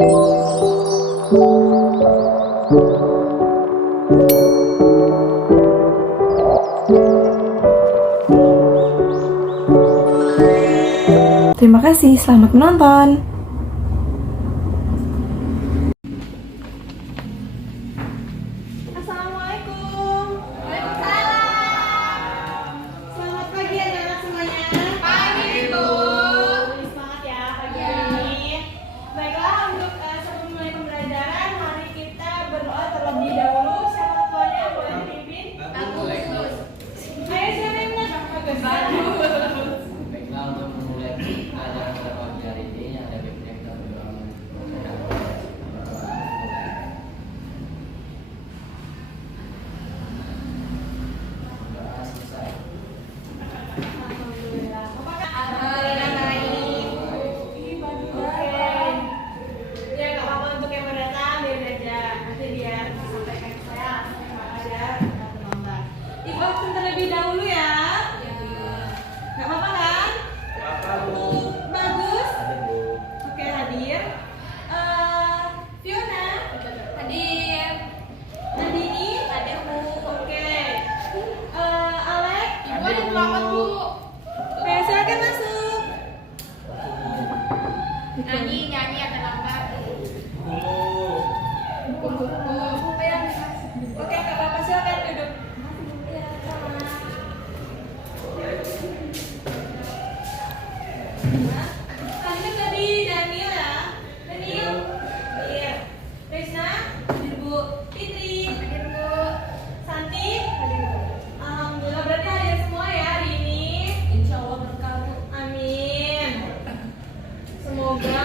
Terima kasih, selamat menonton. Assalamualaikum. Waalaikumsalam. Selamat pagi anak-anak semuanya. Pagi, Bu. Semangat ya pagi ini. Baiklah, untuk sebelum mulai pembelajaran, mari kita berdoa terlebih dahulu. Siapa ketuanya boleh dipimpin? Bagus. Ayo siapa yang minta? Bagus. Baiklah, untuk memulai pelajaran pada pagi hari ini ada baiknya kita berdoa. Doa selesai. Alhamdulillah. Apakah Alhamdulillah baik. Oke. Ya nggak apa-apa untuk yang mendatang biarin aja. Nanti biar disampaikan ke saya langsung ada penonton. Ibu absen terlebih dahulu ya. Nggak apa-apa kan? Untuk Bagus. Oke hadir. Fiona. Hadir. Nadini. Hadir, Bu. Oke. Alek. Ibu ada terlambat, Bu. Oke silakan masuk. Nyanyi ada lambat. Oke nggak apa-apa silakan duduk. Kalian tadi Daniel ya? Daniel? Iya. Rizna? Hadir Bu. Fitri? Hadir, Bu. Santi? Hadir Bu. Alhamdulillah berarti hadir semua ya hari ini. Insya Allah berkah, Bu. Amin. Semoga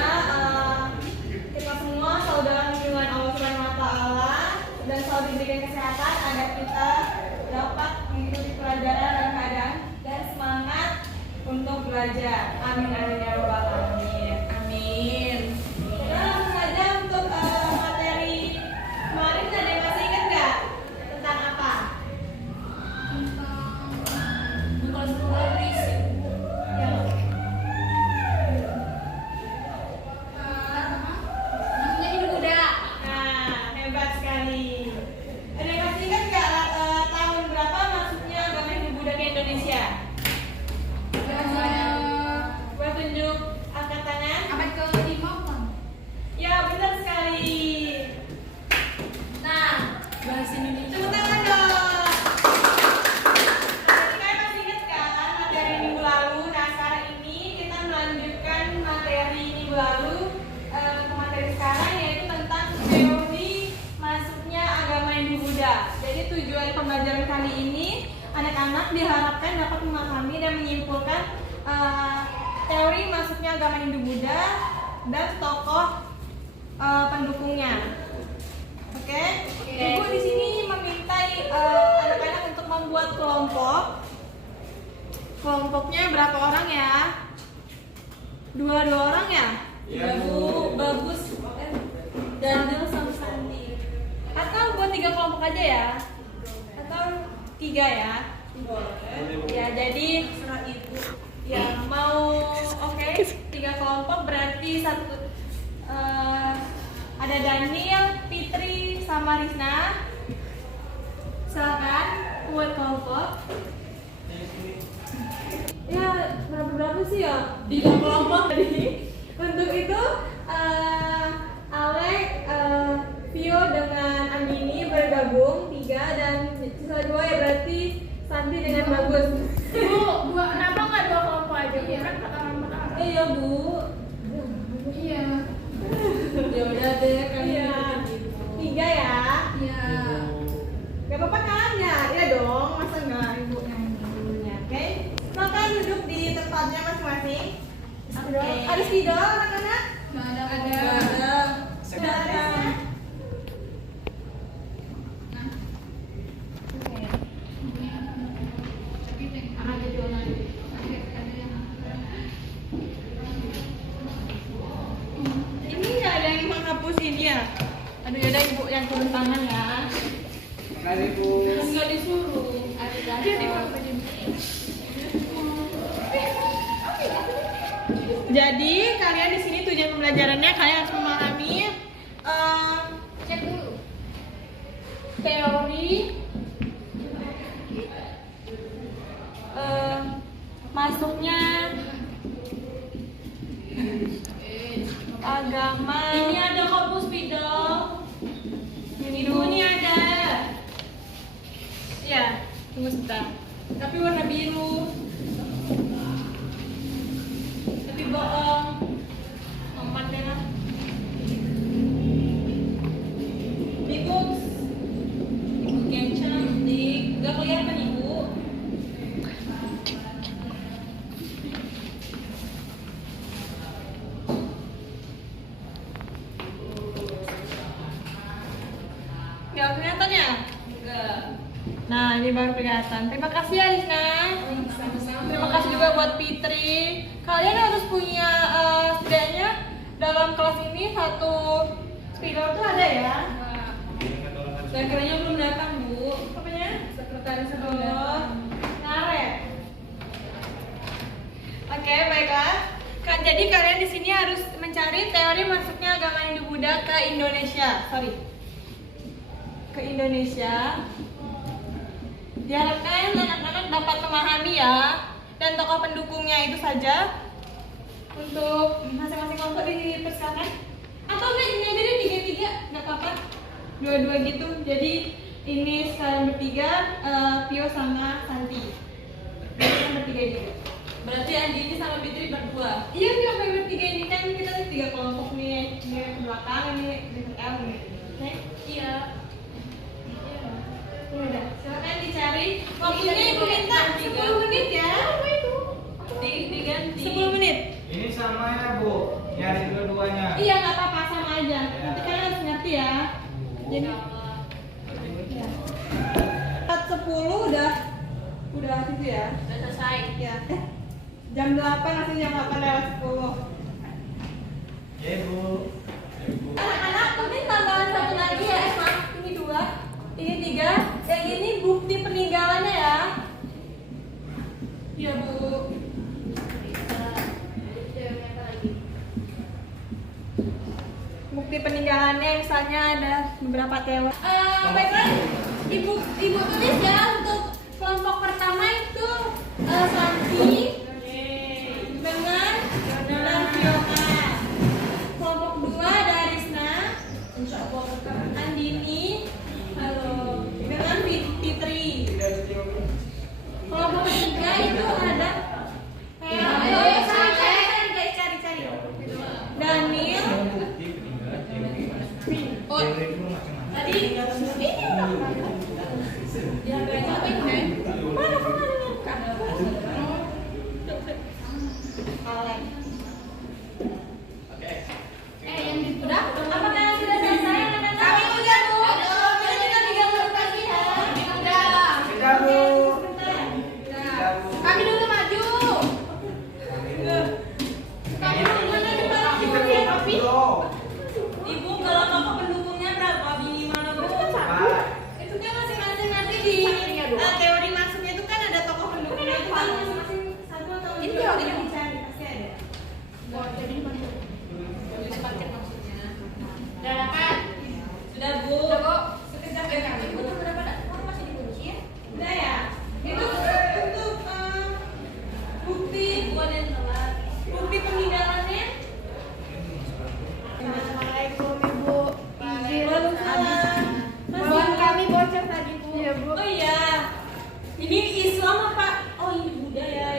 kita semua selalu dalam lindungan Allah Subhanahu wa taala dan selalu diberikan kesehatan agar kita dapat mengikuti pelajaran dalam keadaan dan semangat untuk belajar. Amin amin ya rabbal alamin. Amin. Kita langsung saja untuk materi kemarin ada yang masih ingat nggak tentang apa? Bukan sekolah berisik. Yang Maksudnya hidup muda. Nah, hebat sekali. Ada yang masih ingat nggak tahun berapa masuknya agama Hindu Buddha ke Indonesia? Coba tunjuk angkat tangan. Abad ke-5 kan? Ya, benar sekali. Nah, bahasa Indonesia. Tepuk tangan dong. Jadi kalian masih ingat kan materi minggu lalu? Nah, sekarang ini kita melanjutkan materi minggu lalu ke materi sekarang yaitu tentang teori masuknya agama Hindu Buddha. Jadi tujuan pembelajaran kali ini anak-anak diharapkan dapat memahami dan menyimpulkan teori masuknya agama Hindu Buddha dan tokoh pendukungnya. Oke. Ibu di sini meminta anak-anak untuk membuat kelompok. Kelompoknya berapa orang ya? Dua orang ya? Iya, Bu. Bagus. Daniel sama Santi. Atau buat 3 kelompok aja ya? Atau 3 ya? Ya, jadi serah ibu. Ya, mau oke, 3 kelompok berarti ada Daniel, Fitri, sama Rizna. Silakan buat kelompok. Ya, berapa sih ya? 3 kelompok tadi. Untuk itu, Alek, Vio dengan Andini bergabung 3 dan sisa 2 ya berarti Santi dengan Bagus. Bu, kenapa nggak 2 kelompok aja? Bu? Kan pertama-tama. Iya Bu. Iya. Ya udah deh kalian. 3 ya. Iya. Gak apa-apa kan ya? Iya dong. Masa nggak ibu yang dulunya? Oke. Silakan duduk di tempatnya masing-masing. Oke. Ada spidol anak-anak? Nggak ada. Nggak ada. Sudah ada. Ini nggak ada yang menghapus ini ya? Aduh ya ibu yang turun tangan ya. Makasih, Bu. Nggak disuruh. Dia di Jadi kalian di sini tujuan pembelajarannya kalian harus memahami masuknya agama. Ini ada Corpus Fidel. Ini ada. Ya, tunggu sebentar. Tapi warna biru. Tapi bohong. Aman deh lah. Ibu, ibu yang cantik. Gak kelihatan ibu. Gak kelihatan ya? Enggak. Nah, ini baru kelihatan. Terima kasih ya Rizna. Terima kasih juga buat Fitri. Kalian harus punya setidaknya dalam kelas ini satu spidol tuh ada ya. Sekretarinya belum datang, Bu. Apanya? Sekretaris belum datang. Ngaret. Oke, baiklah. Jadi kalian di sini harus mencari teori masuknya agama Hindu-Buddha ke Indonesia. Ke Indonesia. Diharapkan anak-anak dapat memahami ya, dan tokoh pendukungnya itu saja untuk masing-masing kelompok dipersilakan. Atau enggak ini aja deh tiga-tiga, nggak apa-apa. Dua-dua gitu. Jadi ini sekarang bertiga, Pio sama Santi. Kita bertiga juga. Berarti Andini sama Fitri berdua. Iya, Pio sama bertiga ini kan kita tiga kelompok nih. Ini ke belakang, ini di L nih. Oke? Iya. Udah, silakan dicari. Waktunya ibu minta 10 menit ya. Apa itu? Diganti. 10 menit. Ini sama ya Bu, nyari dua-duanya. Iya, nggak apa-apa, sama aja. Nanti kalian harus ngerti ya. Jadi ya. 4:10 udah situ ya. Udah selesai. Ya. Jam 8 langsung jam 8 lewat 10. Ya Bu. Anak-anak, mungkin tambahan satu lagi ya, maaf, ini 2. Ini 3, yang ini bukti peninggalannya ya. Iya Bu. Bukti peninggalannya misalnya ada beberapa tewas. Baiklah, ibu tulis ya untuk kelompok pertama itu Santi dengan Fiona. Kelompok 2 ada Rizna, Andini, dengan Fitri. Kelompok ketiga itu ada cari Daniel. Oh, tadi ini yang udah? Apakah sudah selesai? Kami udah Bu. Kita juga 30 lagi ya. Udah. Sudah Bu. Kami dulu maju. Kami dulu mana depan Kopi. Ibu kalau tokoh pendukungnya berapa? Gimana Bu? Itu kan masing-masing nanti di teori masuknya itu kan ada tokoh pendukungnya itu kan masing-masing satu atau ini teorinya dicari pasti ada. Jadi masuk. Udah dapat? Sudah Bu. Sudah Bu. Sekejap ya kami. Itu berapa? Kamu masih dikunci ya? Udah ya. Itu untuk bukti bukti peninggalannya. Assalamualaikum Ibu. Waalaikumsalam. Mohon kami bocor tadi Bu. Iya Bu. Oh iya. Ini Islam apa? Oh ini Buddha ya.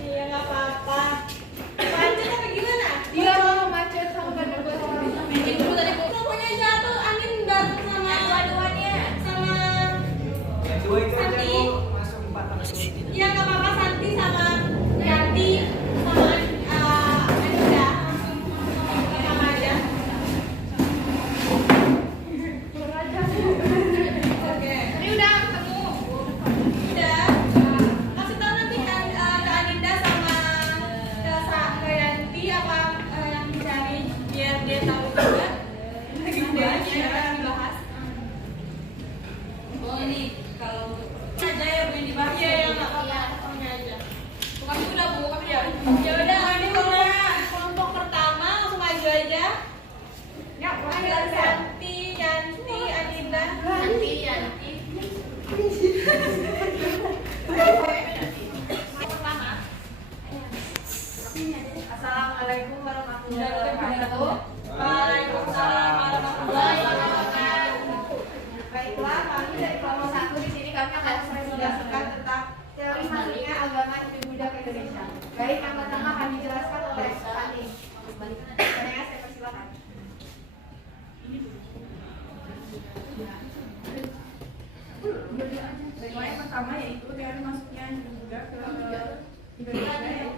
Iya nggak apa-apa. Macet apa gimana? Iya, mau macet sama gak Bikin dulu tadi Bu. Pokoknya jatuh angin datang sama dua-duanya sama Yang dua itu aja Santi. Bu, masuk 4. Iya nggak apa-apa Santi sama Yanti sama Anissa sama aja. Oke. Ini udah ketemu. Udah. Kasih tahu nanti kan ke Aninda sama ke Yanti apa yang dicari biar dia tahu juga. pertama yaitu teori masuknya Hindu Buddha ke Indonesia ya.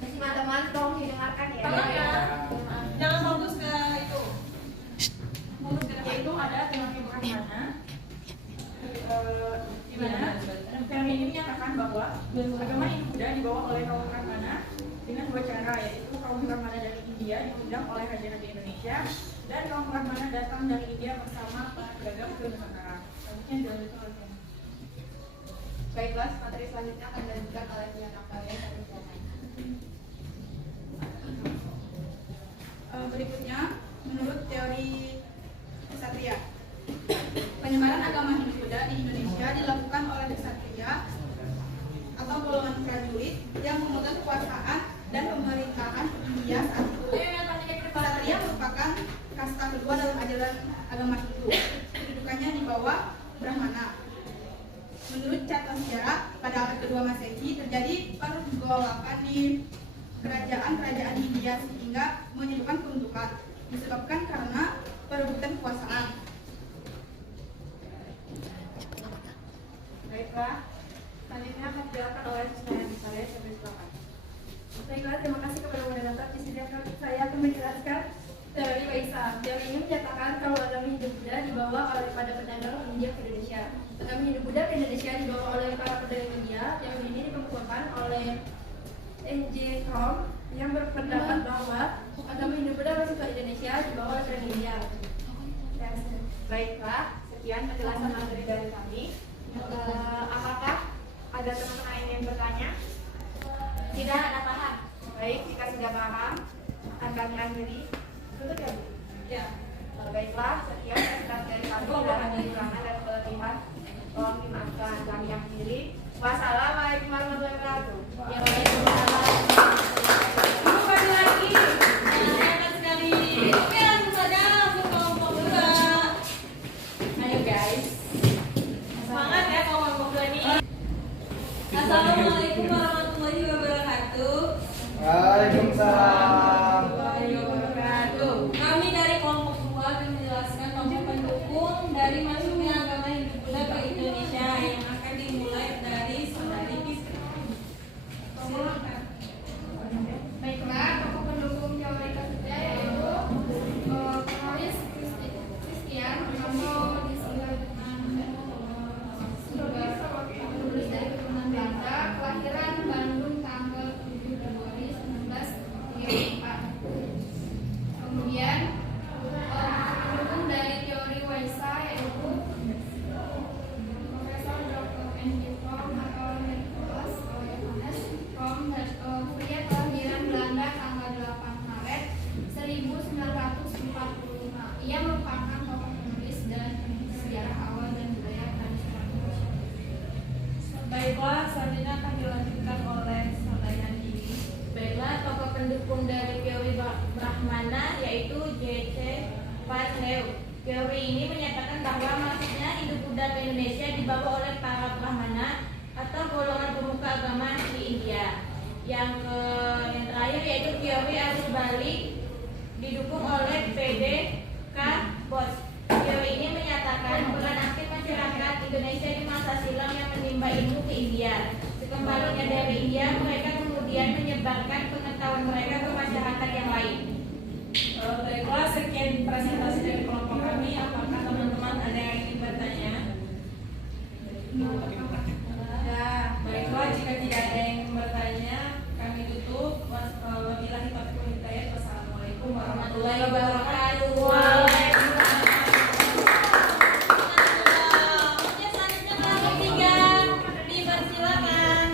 Teman-teman tolong didengarkan ya. Tolong ya. Jangan fokus ke itu. Fokus ke depan. Yaitu ada teori Brahmana di mana teori ini menyatakan bahwa agama Hindu Buddha dibawa oleh kaum Brahmana dengan dua cara, yaitu kaum Brahmana dari India diundang oleh raja-raja Indonesia dan kaum Brahmana datang dari India bersama para pedagang ke Nusantara. Selanjutnya dilanjutkan oleh Ken. Baiklah, materi selanjutnya akan dilanjutkan oleh anak kalian dan silakan. Berikutnya, menurut teori Ksatria, penyebaran agama Hindu Buddha di Indonesia dilakukan oleh ksatria atau golongan prajurit yang memegang kekuasaan dan pemerintahan India saat itu. Ksatria merupakan kasta kedua dalam ajaran agama Hindu. Kedudukannya di bawah Brahmana. Menurut catatan sejarah, pada abad kedua Masehi terjadi pergolakan di kerajaan-kerajaan India sehingga menyebabkan peruntukan disebabkan karena perebutan kekuasaan. Baiklah, selanjutnya akan dijelaskan oleh Susana Bisaya. Silakan. Baiklah, terima kasih kepada moderator. Di sini saya akan menjelaskan teori Waisa. Teori ini menyatakan kalau agama Hindu Buddha dibawa oleh pada pedagang India ke Indonesia. Agama Hindu Buddha ke Indonesia dibawa oleh para pedagang India. Teori ini dikemukakan oleh N.J. Krom yang berpendapat bahwa agama Hindu Buddha masuk ke Indonesia dibawa oleh orang India. Baiklah, sekian penjelasan materi dari kami. Apakah ada teman-teman yang ingin bertanya? Tidak ada paham. Baik, jika sudah paham, akan kami akhiri. Tutup ya, Bu? Ya. Baiklah, sekian penjelasan dari kami. Bila ada kekurangan dan kelebihan, tolong dimaafkan. Kami akhiri. Wassalamualaikum warahmatullahi wabarakatuh. Waalaikumsalam. Kembali lagi. Hebat sekali. Oke, langsung saja untuk kelompok dua. Ayo guys. Semangat ya kelompok dua ini. Assalamualaikum warahmatullahi wabarakatuh. Waalaikumsalam. Warahmatullahi wabarakatuh. Kami dari kelompok dua akan menjelaskan kelompok pendukung dari masuknya agama Hindu Buddha ke Indonesia yang akan dimulai dari saudari Kisri. Silakan. Baiklah, tokoh pendukung teori Ksatria yaitu penulis Christian atau disingkat penulis dari keturunan Belanda, kelahiran Bandung tanggal 7 Februari 1934. Kemudian pendukung dari teori Waisa yaitu Profesor Dr. N.J. Krom atau Nicholas Johannes Krom, pria kelahiran Belanda tanggal 8 Maret 1945. Ia merupakan tokoh penulis dan sejarah awal dan budaya tradisional Indonesia. Baiklah, selanjutnya akan dilanjutkan oleh saudara Dini. Baiklah, tokoh pendukung dari teori Brahmana yaitu J.C. Patel. Teori ini menyatakan bahwa masuknya Hindu Buddha ke Indonesia dibawa oleh para Brahmana atau golongan pemuka agama di India. Yang terakhir yaitu teori arus balik didukung oleh P.D.K. Bos. Teori ini menyatakan peran aktif masyarakat Indonesia di masa silam yang menimba ilmu ke India. Sekembalinya dari India, mereka kemudian menyebarkan pengetahuan mereka ke masyarakat yang lain. Baiklah, sekian presentasi dari kelompok kami. Apakah teman-teman ada yang ingin bertanya? Baiklah, jika tidak ada yang ingin bertanya, kami tutup. Wabillahi taufiq wal hidayah. Wassalamualaikum warahmatullahi wabarakatuh. Oke, selanjutnya kelompok 3. Dipersilakan.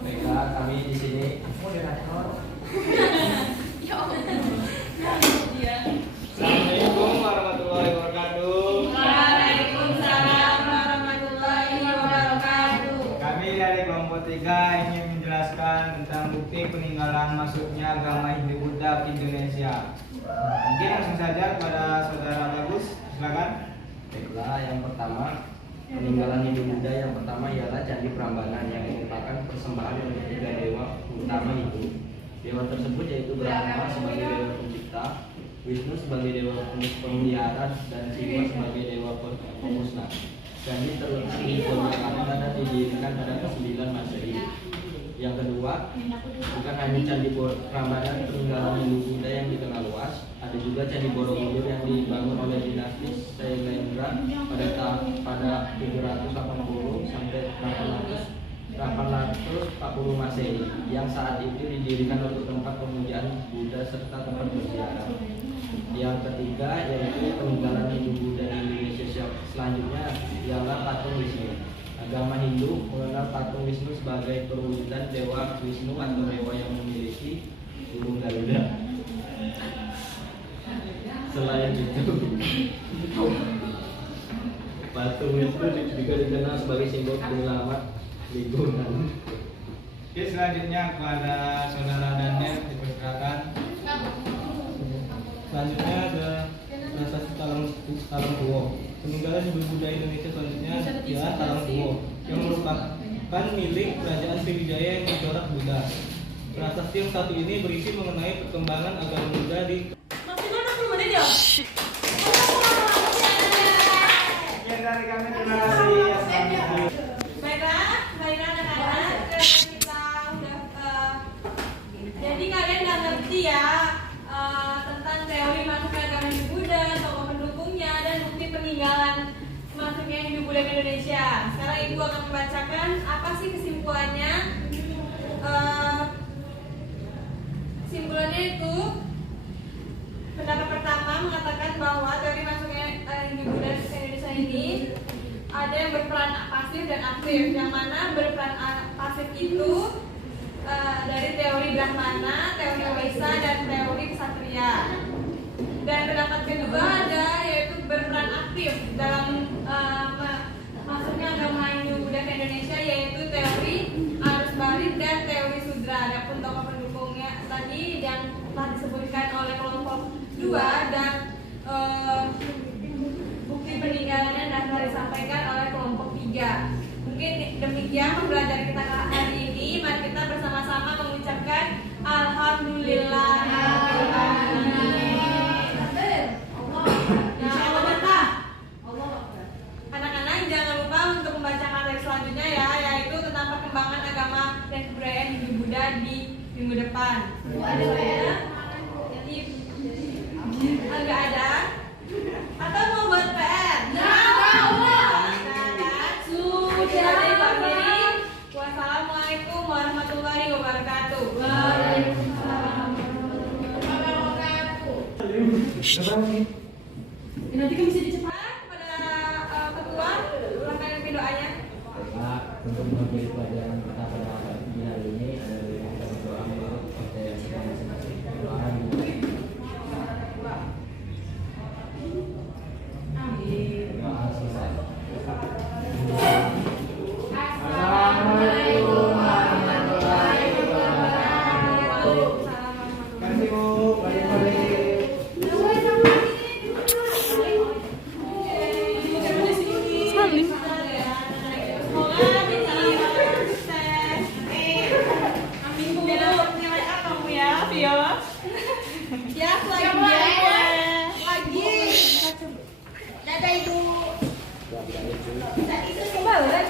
Baiklah, kami di sini Assalamualaikum warahmatullahi wabarakatuh. Waalaikumsalam warahmatullahi wabarakatuh. Kami dari kelompok 3 ingin menjelaskan tentang bukti peninggalan masuknya agama Hindu Buddha ke Indonesia. Mungkin langsung saja kepada saudara Bagus, silakan. Baiklah, yang pertama peninggalan Hindu Buddha yang pertama ialah Candi Prambanan yang merupakan persembahan untuk tiga dewa utama Hindu. Dewa tersebut yaitu Brahma sebagai dewa pencipta, Wisnu sebagai dewa pemelihara, dan Shiva sebagai dewa pemusnah. Candi terletak di Purwakarta dan didirikan pada ke-9 Masehi. Yang kedua, bukan hanya Candi Prambanan peninggalan Hindu Buddha yang dikenal luas, ada juga Candi Borobudur yang dibangun oleh dinasti Sailendra pada 780 sampai 840 Masehi, yang saat itu didirikan untuk tempat pemujaan Buddha serta tempat berziarah. Yang ketiga yaitu peninggalan Hindu Buddha di Indonesia selanjutnya ialah patung Wisnu. Agama Hindu mengenal patung Wisnu sebagai perwujudan Dewa Wisnu atau dewa yang memiliki burung Garuda. Selain itu, patung Wisnu juga dikenal sebagai simbol penyelamat lingkungan. Oke, selanjutnya kepada saudara Daniel dipersilakan. Selanjutnya ada prasasti Talang Tuwo. Peninggalan Hindu Buddha Indonesia selanjutnya ya Talang Tuwo, yang merupakan milik Kerajaan Sriwijaya yang mencorak Buddha. Prasasti yang satu ini berisi mengenai perkembangan agama Buddha di Maksimal 60 menit ya? Sekian dari kami, terima kasih. Assalamualaikum. Baiklah anak-anak, kita udah jadi kalian udah ngerti ya tentang teori masuknya agama Hindu Buddha, tokoh pendukungnya, dan bukti peninggalan masuknya Hindu Buddha ke Indonesia. Sekarang Ibu akan membacakan apa sih kesimpulannya. Kesimpulannya itu pendapat pertama mengatakan bahwa teori masuknya Hindu Buddha ke Indonesia ini ada yang berperan pasif dan aktif. Yang mana berperan pasif itu dari teori Brahmana, teori Waisa, dan teori Ksatria. Dan pendapat kedua ada yaitu berperan aktif dalam masuknya agama Hindu Buddha ke Indonesia, yaitu teori arus balik dan teori Sudra. Adapun tokoh pendukungnya tadi yang telah disebutkan oleh kelompok 2 dan bukti peninggalannya telah disampaikan oleh kelompok 3. Mungkin demikian pembelajaran kita hari ini. Mari kita bersama-sama mengucapkan Alhamdulillah. Anak-anak jangan lupa untuk membaca materi selanjutnya ya, yaitu tentang perkembangan agama dan kebudayaan Hindu Buddha di minggu depan. Ada saya? Enggak ada? Atau mau buat PR? Sudah dipanggil. Wassalamualaikum warahmatullahi wabarakatuh. Waalaikumsalam warahmatullahi wabarakatuh. Nanti kamu bisa dicepat pada ketua, silakan pimpin doanya. Baiklah, untuk mengambil pelajaran kita pada pagi hari ini ada doa menurut percaya kita masing-masing. Doa dulu. Doa selesai. Assalamualaikum warahmatullahi wabarakatuh. Terima kasih Bu. Balik-balik. Kembali lagi.